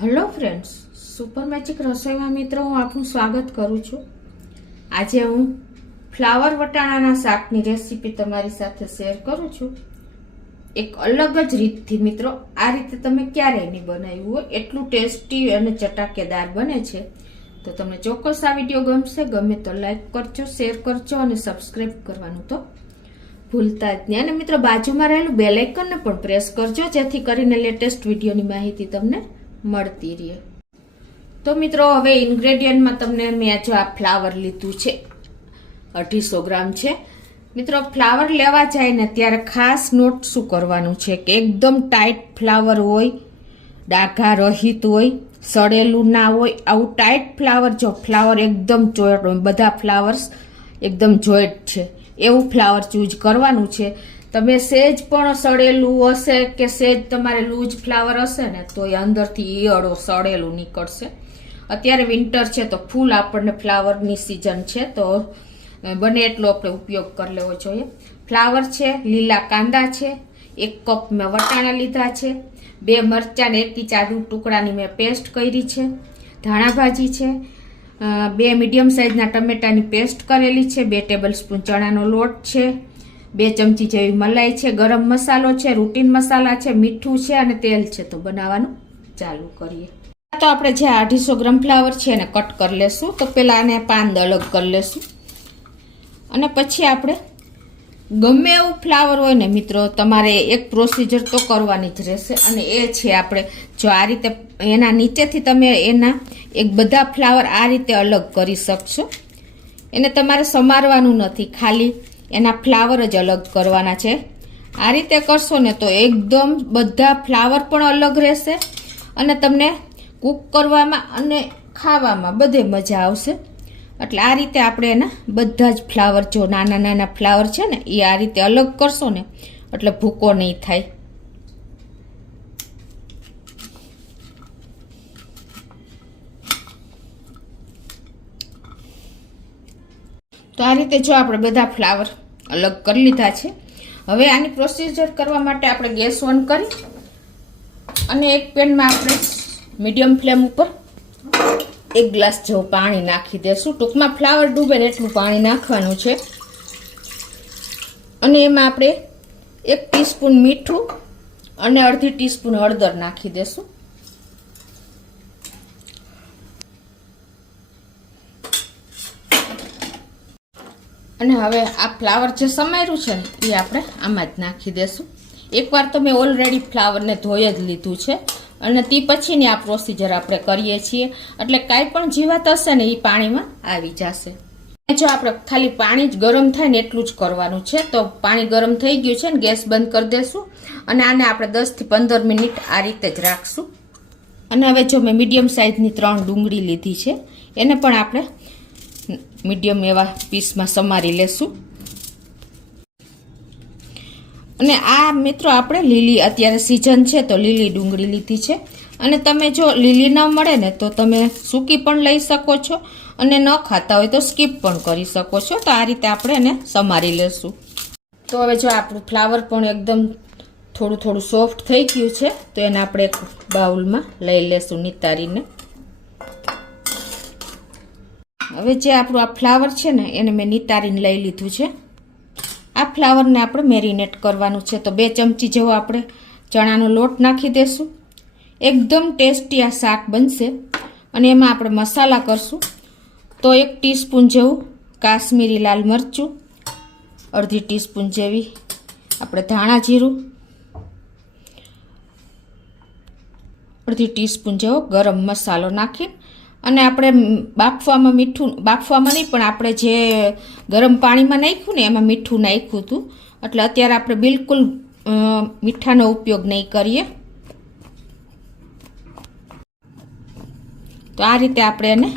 Hello friends, super magic રસોઈમાં મિત્રો હું આપનું સ્વાગત કરું છું। આજે હું ફ્લાવર વટાણાના શાકની રેસીપી તમારી સાથે શેર કરું છું। એક અલગ જ રીતથી મિત્રો, આ રીતે તમે ક્યારેય નહીં બનાવ્યું હોય એટલું ટેસ્ટી અને ચટાકેદાર બને છે। તો તમને ચોક્કસ આ વિડીયો ગમશે। ગમે તો લાઈક કરજો, શેર કરજો અને સબસ્ક્રાઈબ કરવાનું તો ભૂલતા જ નહીં। અને મિત્રો બાજુમાં રહેલું બેલ આઇકનને પણ પ્રેસ કરજો, જેથી કરીને લેટેસ્ટ વિડીયોની માહિતી તમને મળતી રહે। તો મિત્રો હવે ઇન્ગ્રેડિયન્ટમાં તમને મેં જો આ ફ્લાવર લીધું છે 250 ગ્રામ છે। મિત્રો ફ્લાવર લેવા જાય ને ત્યારે ખાસ નોટ શું કરવાનું છે કે એકદમ ટાઈટ ફ્લાવર હોય, ડાઘા રહિત હોય, સડેલું ના હોય, આવું ટાઈટ ફ્લાવર, જો ફ્લાવર એકદમ જોઈન્ટ હોય, બધા ફ્લાવર્સ એકદમ જોઈન્ટ છે એવું ફ્લાવર ચૂઝ કરવાનું છે। તમે સેજ પણ સડેલું હશે કે સેજ તમારે લૂઝ ફ્લાવર હશે ને તો એ અંદરથી ઈયળો સડેલું નીકળશે। અત્યારે વિન્ટર છે તો ફૂલ આપણને ફ્લાવરની સિઝન છે, તો બને એટલો આપણે ઉપયોગ કરી લેવો જોઈએ। ફ્લાવર છે, લીલા કાંદા છે, 1 કપ મેં વટાણા લીધા છે, 2 મરચાં ને 1 ઇંચ આદુ ટુકડાની મેં પેસ્ટ કરી છે, ધાણા ભાજી છે, 2 મીડિયમ સાઇઝના ટમેટાની પેસ્ટ કરેલી છે, 2 ટેબલ સ્પૂન ચણાનો લોટ છે, 2 ચમચી જેવી મલાઈ છે, ગરમ મસાલો છે, રૂટીન મસાલા છે, મીઠું છે અને તેલ છે। તો બનાવવાનું ચાલુ કરીએ। તો આપણે જે 250 ગ્રામ ફ્લાવર છે એને કટ કરી લેશું। તો પહેલા આને પાંદ અલગ કરી લેશું અને પછી આપણે ગમે એવું ફ્લાવર હોય ને મિત્રો, તમારે એક પ્રોસીજર તો કરવાની જ રહેશે અને એ છે આપણે જો આ રીતે એના નીચેથી તમે એના એક બધા ફ્લાવર આ રીતે અલગ કરી શકશો। એને તમારે સમારવાનું નથી, ખાલી એના ફ્લાવર જ અલગ કરવાના છે। આ રીતે કરશો ને તો એકદમ બધા ફ્લાવર પણ અલગ રહેશે અને તમને કૂક કરવામાં અને ખાવામાં બધે મજા આવશે। એટલે આ રીતે આપણે એના બધા જ ફ્લાવર, જો નાના નાના ફ્લાવર છે ને એ આ રીતે અલગ કરશો ને એટલે ભૂકો નહીં થાય। તો આ રીતે જો આપણે બધા ફ્લાવર અલગ કરી લીધા છે। હવે આની પ્રોસીજર કરવા માટે આપણે ગેસ ઓન કરી અને એક પેનમાં આપણે મીડિયમ ફ્લેમ ઉપર 1 ગ્લાસ જેવું પાણી નાખી દેશું। ટૂંકમાં ફ્લાવર ડૂબે ને એટલું પાણી નાખવાનું છે અને એમાં આપણે 1 ટીસ્પૂન મીઠું અને અડધી ટીસ્પૂન હળદર નાખી દેશું। અને હવે આ ફ્લાવર જે સમાર્યું છે ને એ આપણે આમાં જ નાખી દેશું। એકવાર તો મેં ઓલરેડી ફ્લાવરને ધોઈ જ લીધું છે અને તે પછીની આ પ્રોસીજર આપણે કરીએ છીએ, એટલે કાંઈ પણ જીવાત હશે ને એ પાણીમાં આવી જશે। જો આપણે ખાલી પાણી જ ગરમ થાય ને એટલું જ કરવાનું છે। તો પાણી ગરમ થઈ ગયું છે ને ગેસ બંધ કરી દેશું અને આને આપણે 10 થી 15 મિનિટ આ રીતે જ રાખશું। અને હવે જો મેં મીડિયમ સાઇઝની 3 ડુંગળી લીધી છે, એને પણ આપણે મીડિયમ એવા પીસમાં સમારી લેશું। અને આ મિત્રો આપણે લીલી, અત્યારે સિઝન છે તો લીલી ડુંગળી લીધી છે અને તમે જો લીલી ન મળે ને તો તમે સૂકી પણ લઈ શકો છો અને ન ખાતા હોય તો સ્કીપ પણ કરી શકો છો। તો આ રીતે આપણે એને સમારી લેશું। તો હવે જો આપણું ફ્લાવર પણ એકદમ થોડું થોડું સોફ્ટ થઈ ગયું છે તો એને આપણે એક બાઉલમાં લઈ લેશું નિતારીને। હવે જે આપણું આ ફ્લાવર છે ને એને મેં નિતારીને લઈ લીધું છે। આ ફ્લાવરને આપણે મેરિનેટ કરવાનું છે। તો 2 ચમચી જેવો આપણે ચણાનો લોટ નાખી દેશું। એકદમ ટેસ્ટી આ શાક બનશે અને એમાં આપણે મસાલા કરશું। તો 1 ટીસ્પૂન જેવું કાશ્મીરી લાલ મરચું, અડધી ટીસ્પૂન જેવી આપણે ધાણા જીરું, અડધી ટીસ્પૂન જેવો ગરમ મસાલો નાખી અને આપણે બાફવામાં મીઠું, બાફવામાં નહીં પણ આપણે જે ગરમ પાણીમાં નાખ્યું ને એમાં મીઠું નાખ્યું હતું, એટલે અત્યારે આપણે બિલકુલ મીઠાનો ઉપયોગ નહીં કરીએ। તો આ રીતે આપણે એને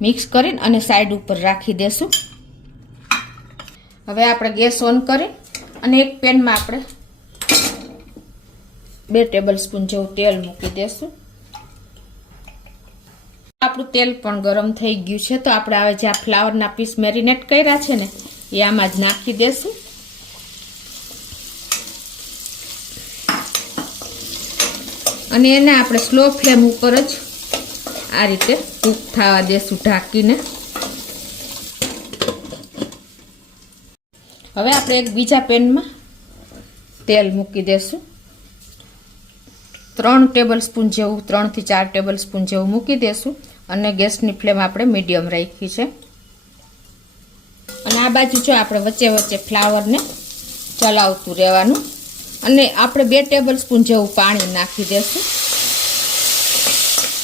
મિક્સ કરીને અને સાઈડ ઉપર રાખી દેશું। હવે આપણે ગેસ ઓન કરી અને એક પેનમાં આપણે 2 ટેબલ સ્પૂન જેવું તેલ મૂકી દેશું। આપણું તેલ પણ ગરમ થઈ ગયું છે તો આપણે હવે જે આ ફ્લાવરના પીસ મેરિનેટ કર્યા છે ને એ આમાં જ નાખી દેશું। અને એને આપણે સ્લો ફ્લેમ ઉપર જ આ રીતે કૂક થવા દેશું ઢાંકીને. હવે આપણે એક બીજા પેનમાં તેલ મૂકી દેશું. 3 ટેબલ સ્પૂન જેવું, 3 થી 4 ટેબલ સ્પૂન જેવું મૂકી દેશું અને ગેસની ફ્લેમ આપણે મીડિયમ રાખી છે. અને આ બાજુ જો આપણે વચ્ચે વચ્ચે ફ્લાવરને ચલાવતું રહેવાનું. અને આપણે 2 ટેબલ સ્પૂન જેવું પાણી નાખી દેશું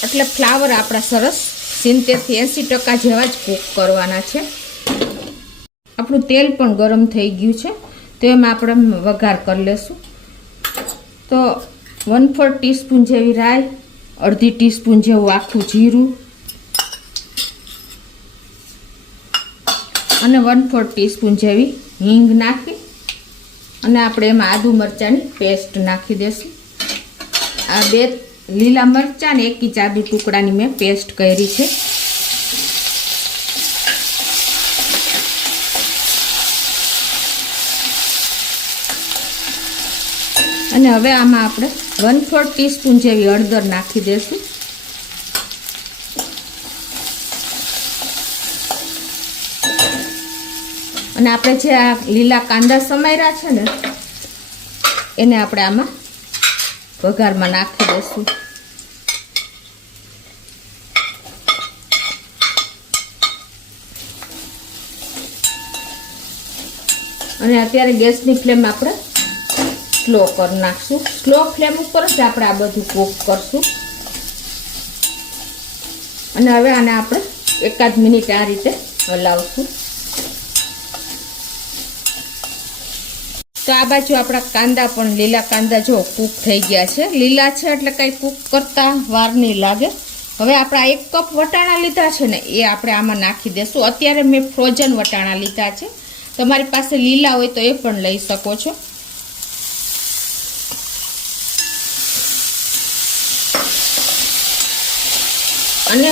એટલે ફ્લાવર આપણા સરસ 70 થી 80% જેવા જ કૂક કરવાના છે. આપણું તેલ પણ ગરમ થઈ ગયું છે તો એમાં આપણે વઘાર કરી લેશું. તો 1/4 ટીસ્પૂન જેવી રાઈ, 1/2 ટીસ્પૂન જેવું આખું જીરું અને 1/4 ટીસ્પૂન જેવી હિંગ નાખી અને આપણે એમાં આદુ મરચાંની પેસ્ટ નાખી દેશું. આ 2 લીલા મરચાં ને 1 ઇંચ આદુ ટુકડાની મેં પેસ્ટ કરી છે. અને હવે આમાં આપણે 1/4 ટીસ્પૂન જેવી હળદર નાખી દેશું. અને આપણે જે આ લીલા કાંદા સમાર્યા છે ને એને આપણે આમાં વઘારમાં નાખી દઈશું. અને અત્યારે ગેસની ફ્લેમ આપણે સ્લો કરી નાખશું. સ્લો ફ્લેમ ઉપર જ આપણે આ બધું કૂક કરશું. અને હવે આને આપણે 1 મિનિટ આ રીતે હલાવશું. તો આ બાજુ આપણા કાંદા પણ, લીલા કાંદા જો કૂક થઈ ગયા છે. લીલા છે એટલે કંઈ કૂક કરતા વાર નહીં લાગે. હવે આપણા 1 કપ વટાણા લીધા છે ને એ આપણે આમાં નાખી દેશું. અત્યારે મેં ફ્રોઝન વટાણા લીધા છે, તમારી પાસે લીલા હોય તો એ પણ લઈ શકો છો. અને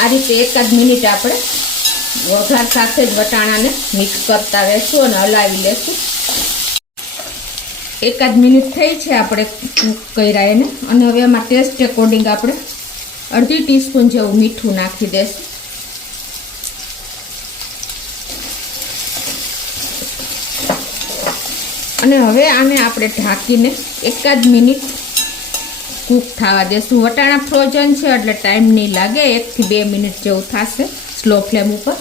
આ રીતે 1 મિનિટ આપણે વઘાર સાથે જ વટાણાને મિક્સ કરતા રહેશું અને હલાવી લેશું. 1 મિનિટ થઈ છે આપણે કૂક કર્યા એને. અને હવે એમાં ટેસ્ટ એકોર્ડિંગ આપણે 1/2 ટીસ્પૂન જેવું મીઠું નાખી દઈશું. અને હવે આને આપણે ઢાંકીને 1 મિનિટ કૂક થવા દેશું. વટાણા ફ્રોઝન છે એટલે ટાઈમ નહીં લાગે, 1 થી 2 મિનિટ જેવું થશે સ્લો ફ્લેમ ઉપર.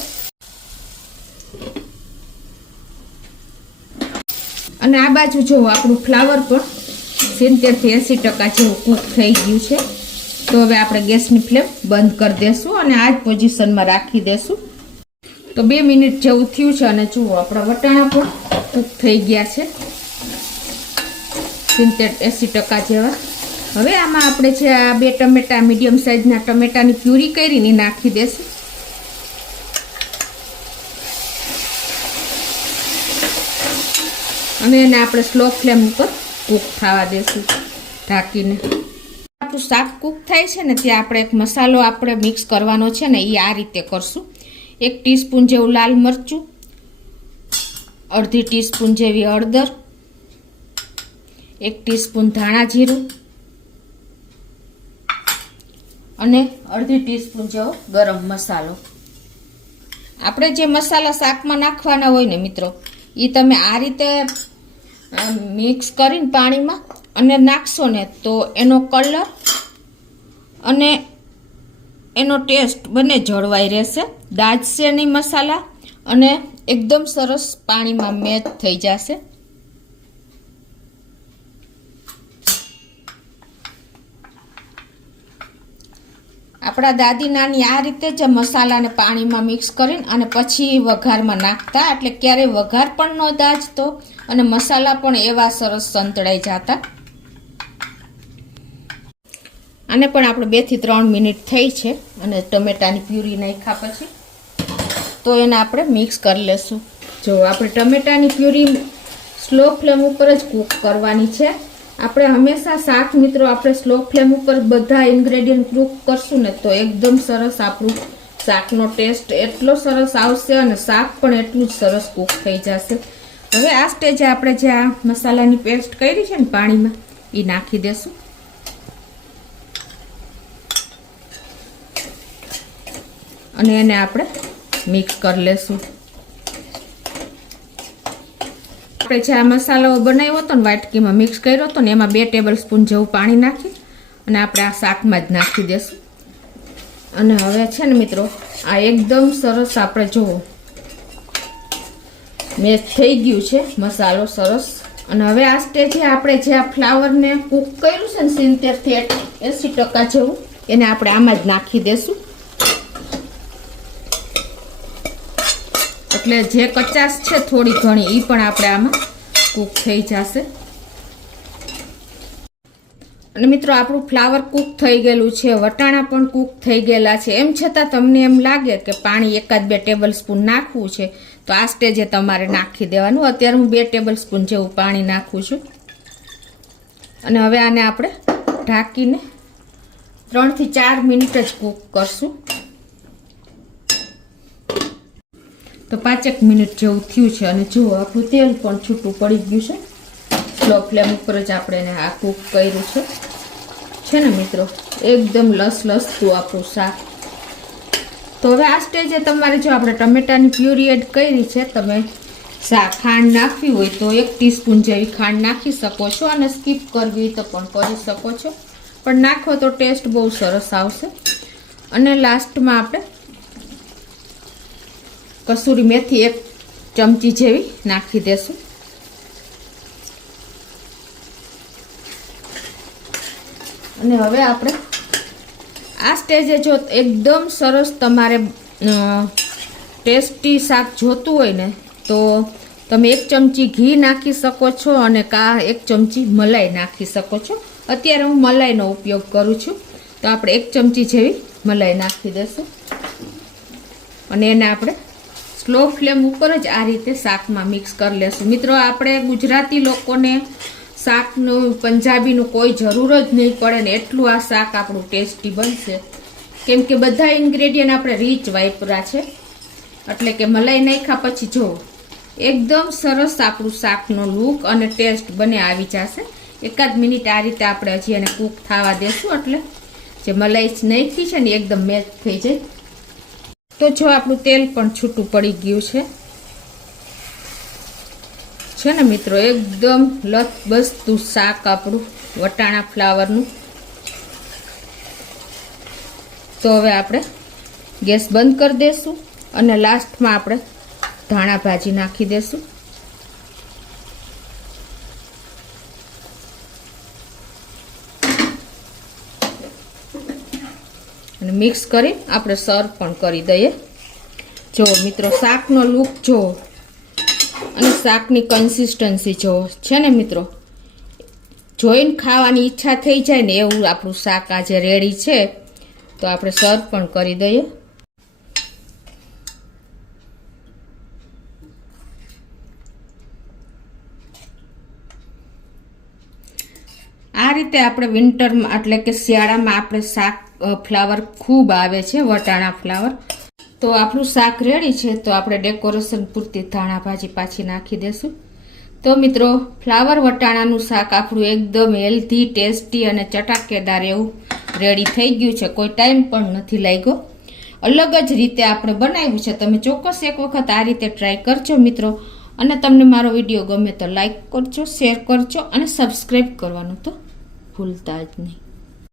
અને આ બાજુ જો આપણું ફ્લાવર પણ 70 થી 80% જેવું કૂક થઈ ગયું છે. તો હવે આપણે ગેસની ફ્લેમ બંધ કરી દેશું અને આ જ પોઝિશનમાં રાખી દેશું. તો 2 મિનિટ જેવું થયું છે અને જુઓ આપણા વટાણા પણ કૂક થઈ ગયા છે 70-80% જેવા. હવે આમાં આપણે જે આ 2 ટમેટા, મીડિયમ સાઇઝના ટમેટાની પ્યુરી કરીને નાખી દેશું. અને એને આપણે સ્લો ફ્લેમ ઉપર કૂક થવા દેશું ઢાંકીને. આપણું શાક કૂક થાય છે ને ત્યાં આપણે એક મસાલો આપણે મિક્સ કરવાનો છે ને એ આ રીતે કરશું. 1 ટીસ્પૂન જેવું લાલ મરચું, 1/2 ટીસ્પૂન જેવી હળદર, 1 ટીસ્પૂન ધાણા જીરું અને 1/2 ટીસ્પૂન જેવો ગરમ મસાલો. આપણે જે મસાલા શાકમાં નાખવાના હોય ને મિત્રો એ તમે આ રીતે મિક્સ કરીને પાણીમાં અને નાખશો ને તો એનો કલર અને એનો ટેસ્ટ બંને જળવાઈ રહેશે. દાજશે નહીં મસાલા અને એકદમ સરસ પાણીમાં મેચ થઈ જશે. આપણા દાદી નાની આ રીતે જ મસાલાને પાણીમાં મિક્સ કરીને અને પછી વઘારમાં નાખતા, એટલે ક્યારેય વઘાર પણ ન દાજતો અને મસાલા પણ એવા સરસ સંતળાઈ જતા. આને પણ આપણે 2 થી 3 મિનિટ થઈ છે અને ટમેટાની પ્યુરી નાખ્યા પછી તો એને આપણે મિક્સ કરી લેશું. જો આપણે ટમેટાની પ્યુરી સ્લો ફ્લેમ ઉપર જ કૂક કરવાની છે. આપણે હંમેશા શાક મિત્રો આપણે સ્લો ફ્લેમ ઉપર બધા ઇન્ગ્રેડિયન્ટ કૂક કરશું ને તો એકદમ સરસ આપણું શાકનો ટેસ્ટ એટલો સરસ આવશે અને શાક પણ એટલું જ સરસ કૂક થઈ જશે. હવે આ સ્ટેજે આપણે જે આ મસાલાની પેસ્ટ કરી છે ને પાણીમાં એ નાખી દેશું. અને એને આપણે મિક્સ કરી લેશું. આપણે જે આ મસાલો બનાવ્યો હતો ને વાટકીમાં મિક્સ કર્યો હતો ને એમાં 2 ટેબલ સ્પૂન જેવું પાણી નાખી અને આપણે આ શાકમાં જ નાખી દેશું. અને હવે છે ને મિત્રો આ એકદમ સરસ આપણે જુઓ મેચ થઈ ગયું છે મસાલો સરસ. અને હવે આ સ્ટેજે આપણે જે આ ફ્લાવરને કૂક કર્યું છે ને 70 થી 80% જેવું એને આપણે આમાં જ નાખી દેશું. એટલે જે કચાશ છે થોડી ઘણી એ પણ આપણે આમાં કૂક થઈ જશે. અને મિત્રો આપણું ફ્લાવર કૂક થઈ ગયેલું છે, વટાણા પણ કૂક થઈ ગયેલા છે. એમ છતાં તમને એમ લાગે કે પાણી 1-2 ટેબલ સ્પૂન નાખવું છે તો આ સ્ટેજે તમારે નાખી દેવાનું. અત્યારે હું 2 ટેબલ સ્પૂન જેવું પાણી નાખું છું. અને હવે આને આપણે ઢાંકીને 3 થી 4 મિનિટ જ કૂક કરશું. તો 5 મિનિટ જેવું થયું છે અને જુઓ આપણું તેલ પણ છૂટું પડી ગયું છે. સ્લો ફ્લેમ ઉપર જ આપણે એને આ કૂક કર્યું છે ને મિત્રો એકદમ લસલસતું આપણું શાક. તો હવે આ સ્ટેજે તમારે જો આપણે ટમેટાની પ્યુરી એડ કરી છે, તમે ખાંડ નાખવી હોય તો 1 ટીસ્પૂન જેવી ખાંડ નાખી શકો છો અને સ્કીપ કરવી હોય તો પણ કરી શકો છો, પણ નાખો તો ટેસ્ટ બહુ સરસ આવશે. અને લાસ્ટમાં આપણે કસૂરી મેથી 1 ચમચી જેવી નાખી દેશું. અને હવે આપણે આ સ્ટેજે જો એકદમ સરસ તમારે ટેસ્ટી શાક જોતું હોય ને તો તમે 1 ચમચી ઘી નાખી શકો છો અને 1 ચમચી મલાઈ નાખી શકો છો. અત્યારે હું મલાઈનો ઉપયોગ કરું છું તો આપણે 1 ચમચી જેવી મલાઈ નાખી દઈશું. અને એને આપણે સ્લો ફ્લેમ ઉપર જ આ રીતે શાકમાં મિક્સ કરી લેશું. મિત્રો આપણે ગુજરાતી લોકોને શાકનું પંજાબીનું કોઈ જરૂર જ નહીં પડે ને એટલું આ શાક આપણું ટેસ્ટી બનશે, કેમ કે બધા ઇન્ગ્રેડિયન્ટ આપણે રીચ વાપર્યા છે. એટલે કે મલાઈ નાખ્યા પછી જો એકદમ સરસ આપણું શાકનો લુક અને ટેસ્ટ બને આવી જશે. 1 મિનિટ આ રીતે આપણે હજી એને કૂક થવા દેશું એટલે જે મલાઈ નાખી છે ને એકદમ મેચ થઈ જાય. તો જો આપણું તેલ પણ છૂટું પડી ગયું છે ને મિત્રો એકદમ લથબસતું શાક આપણું વટાણા ફ્લાવરનું. તો હવે આપણે ગેસ બંધ કરી દેશું અને લાસ્ટમાં આપણે ધાણા ભાજી નાખી દેશું. અને મિક્સ કરી આપણે સર્વ પણ કરી દઈએ. જો મિત્રો શાકનો લુક જો અને શાકની કન્સિસ્ટન્સી જો છે ને મિત્રો જોઈને ખાવાની ઈચ્છા થઈ જાય ને એવું આપણું શાક આજે રેડી છે. તો આપણે સર્વ પણ કરી દઈએ. આ રીતે આપણે વિન્ટરમાં એટલે કે શિયાળામાં આપણે શાક ફ્લાવર ખૂબ આવે છે, વટાણા ફ્લાવર. તો આપણું શાક રેડી છે. તો આપણે ડેકોરેશન પૂરતી ધાણા ભાજી પાછી નાખી દેશું. તો મિત્રો ફ્લાવર વટાણાનું શાક આપણું એકદમ હેલ્ધી, ટેસ્ટી અને ચટાકેદાર એવું રેડી થઈ ગયું છે. કોઈ ટાઈમ પણ નથી લાગ્યો. અલગ જ રીતે આપણે બનાવ્યું છે. તમે ચોક્કસ એક વખત આ રીતે ટ્રાય કરજો મિત્રો. અને તમને મારો વિડીયો ગમે તો લાઈક કરજો, શેર કરજો અને સબસ્ક્રાઈબ કરવાનું તો ભૂલતા જ નહીં.